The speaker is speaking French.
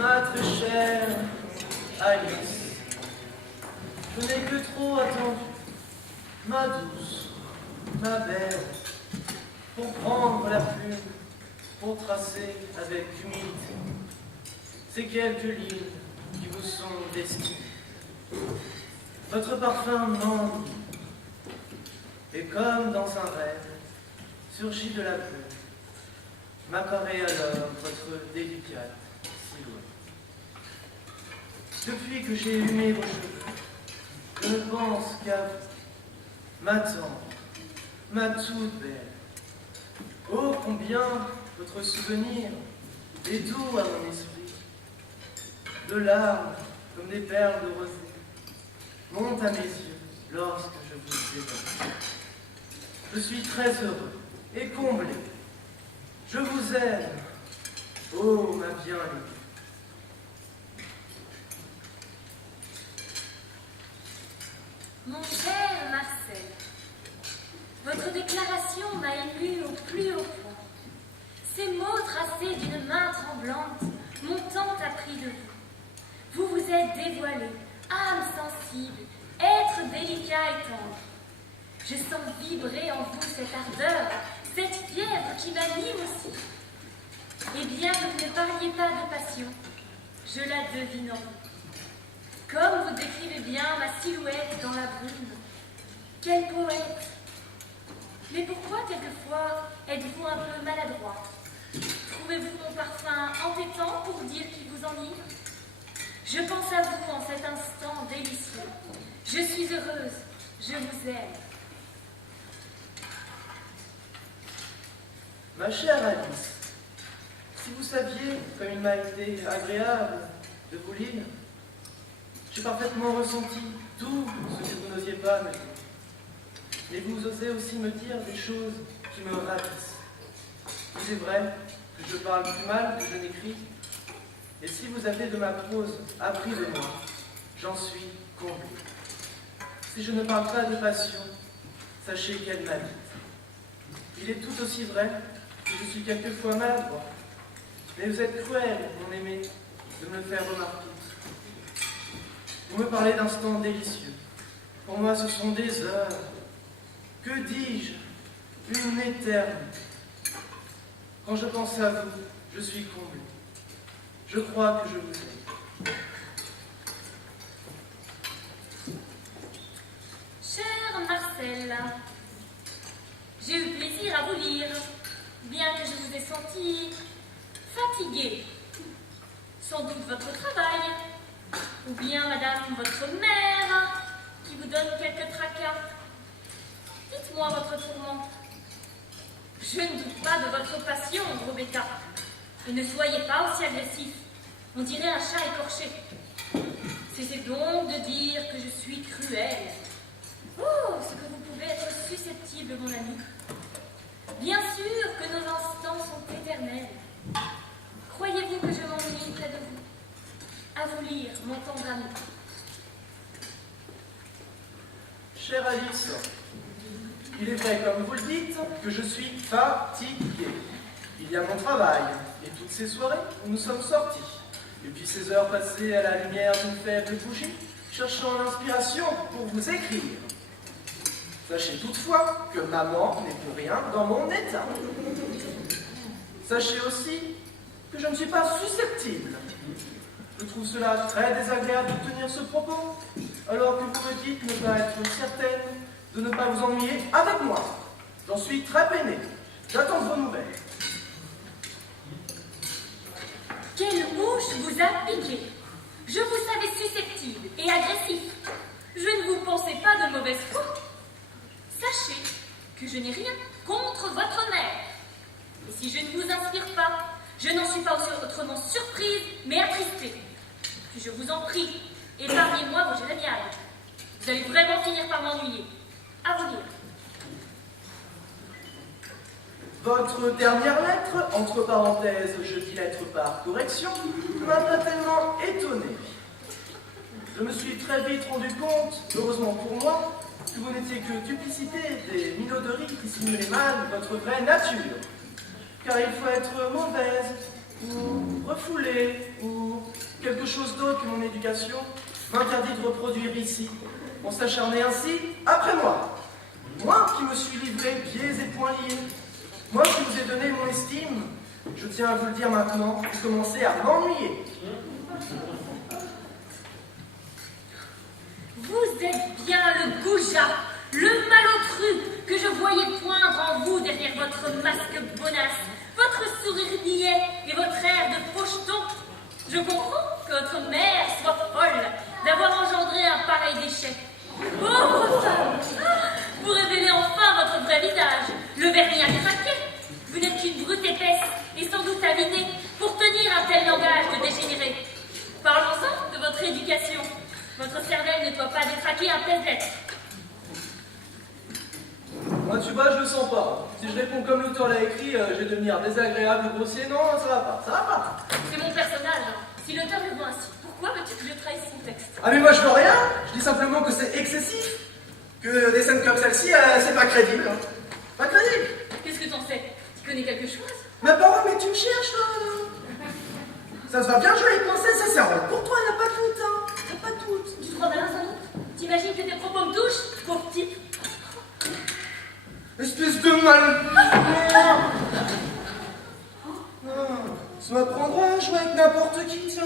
Ma très chère Alice, je n'ai que trop attendu, ma douce, ma belle, pour prendre la plume, pour tracer avec humilité ces quelques lignes qui vous sont destinées. Votre parfum m'ennuie, et comme dans un rêve, surgit de la plume, m'apparaît alors votre délicate silhouette. Depuis que j'ai humé vos cheveux, je ne pense qu'à vous, ma tendre, ma toute belle. Oh, combien votre souvenir est doux à mon esprit. De larmes, comme des perles de rosée, montent à mes yeux lorsque je vous évoque. Je suis très heureux et comblé. Je vous aime, oh ma bien-aimée. Mon cher Marcel, votre déclaration m'a ému au plus haut point. Ces mots tracés d'une main tremblante m'ont tant appris de vous. Vous vous êtes dévoilé, âme sensible, être délicat et tendre. Je sens vibrer en vous cette ardeur, cette fièvre qui m'anime aussi. Et bien que vous ne parliez pas de passion, je la devine en vous. Comme vous décrivez bien ma silhouette dans la brume. Quel poète! Mais pourquoi quelquefois êtes-vous un peu maladroit? Trouvez-vous mon parfum entêtant pour dire qu'il vous enivre? Je pense à vous en cet instant délicieux. Je suis heureuse, je vous aime. Ma chère Alice, si vous saviez comme il m'a été agréable de vous lire, j'ai parfaitement ressenti tout ce que vous n'osiez pas me dire. Et vous osez aussi me dire des choses qui me ravissent. Il est vrai que je parle plus mal que je n'écris, et si vous avez de ma prose appris de moi, j'en suis comblé. Si je ne parle pas de passion, sachez qu'elle m'habite. Il est tout aussi vrai que je suis quelquefois maladroit, mais vous êtes cruel, mon aimé, de me le faire remarquer. Vous me parlez d'instants délicieux. Pour moi, ce sont des heures. Que dis-je? Une éternité. Quand je pense à vous, je suis comblé. Je crois que je vous aime. Cher Marcel, j'ai eu plaisir à vous lire, bien que je vous ai senti fatigué. Sans doute votre travail, ou bien madame votre mère, qui vous donne quelques tracas. Dites-moi votre tourment. Je ne doute pas de votre passion, gros bêta. Et ne soyez pas aussi agressif. On dirait un chat écorché. Cessez donc de dire que je suis cruelle. Oh, ce que vous pouvez être susceptible, mon ami. Bien sûr que nos instants sont éternels. Croyez-vous que je m'ennuie près de vous? À vous lire, mon tendre ami. Chère Alice, il est vrai, comme vous le dites, que je suis fatigué. Il y a mon travail et toutes ces soirées où nous sommes sortis. Et puis ces heures passées à la lumière d'une faible bougie, cherchant l'inspiration pour vous écrire. Sachez toutefois que maman n'est pour rien dans mon état. Sachez aussi que je ne suis pas susceptible. Je trouve cela très désagréable de tenir ce propos, alors que vous me dites ne pas être certaine de ne pas vous ennuyer avec moi. J'en suis très peiné. J'attends vos nouvelles. Quelle mouche vous a piqué? Je vous savais susceptible et agressif. Je ne vous pensais pas de mauvaise foi. Sachez que je n'ai rien contre votre mère. Et si je ne vous inspire pas, je n'en suis pas autrement surprise, mais attristée. Puis je vous en prie, épargnez-moi vos jérémiades. Vous allez vraiment finir par m'ennuyer. À vous lire. Votre dernière lettre, entre parenthèses, je dis lettre par correction, m'a pas tellement étonné. Je me suis très vite rendu compte, heureusement pour moi, que vous n'étiez que duplicité, des minauderies qui simulaient mal votre vraie nature. Car il faut être mauvaise, ou refoulée, ou quelque chose d'autre que mon éducation m'interdit de reproduire ici. On s'acharnait ainsi après moi. Moi qui me suis livré pieds et poings liés. Moi qui vous ai donné mon estime. Je tiens à vous le dire maintenant, vous commencez à m'ennuyer. Vous êtes bien le goujat, le malotru que je voyais poindre en vous derrière votre masque bonasse, votre sourire niais et votre air de pocheton. Je comprends que votre mère soit folle d'avoir engendré un pareil déchet. Pauvre femme, vous révélez enfin votre vrai visage. Le vernis a craqué. Vous n'êtes qu'une brute épaisse et sans doute avinée pour tenir un tel langage de dégénéré. Parlons-en de votre éducation. Votre cervelle ne doit pas détraquer un pèse-lettre. Moi, tu vois, je le sens pas. Si je réponds comme l'auteur l'a écrit, je vais devenir désagréable ou grossier. Non, ça va pas, ça va pas. C'est mon personnage. Si l'auteur le voit ainsi, pourquoi veux-tu que je trahisse son texte? Ah mais moi je veux rien, je dis simplement que c'est excessif. Que des scènes comme celle-ci, c'est pas crédible. Hein. Pas crédible. Qu'est-ce que t'en sais? Tu connais quelque chose? Ma parole, mais tu me cherches là. Ça se va bien jouer avec princesse, ça c'est un rôle pour toi, il n'y a pas de doute, hein. Y a pas de doute. Tu te crois malin sans doute? T'imagines que tes propos me touchent, pauvre type? Espèce de mal. Ça m'apprendra à jouer avec n'importe qui, tiens.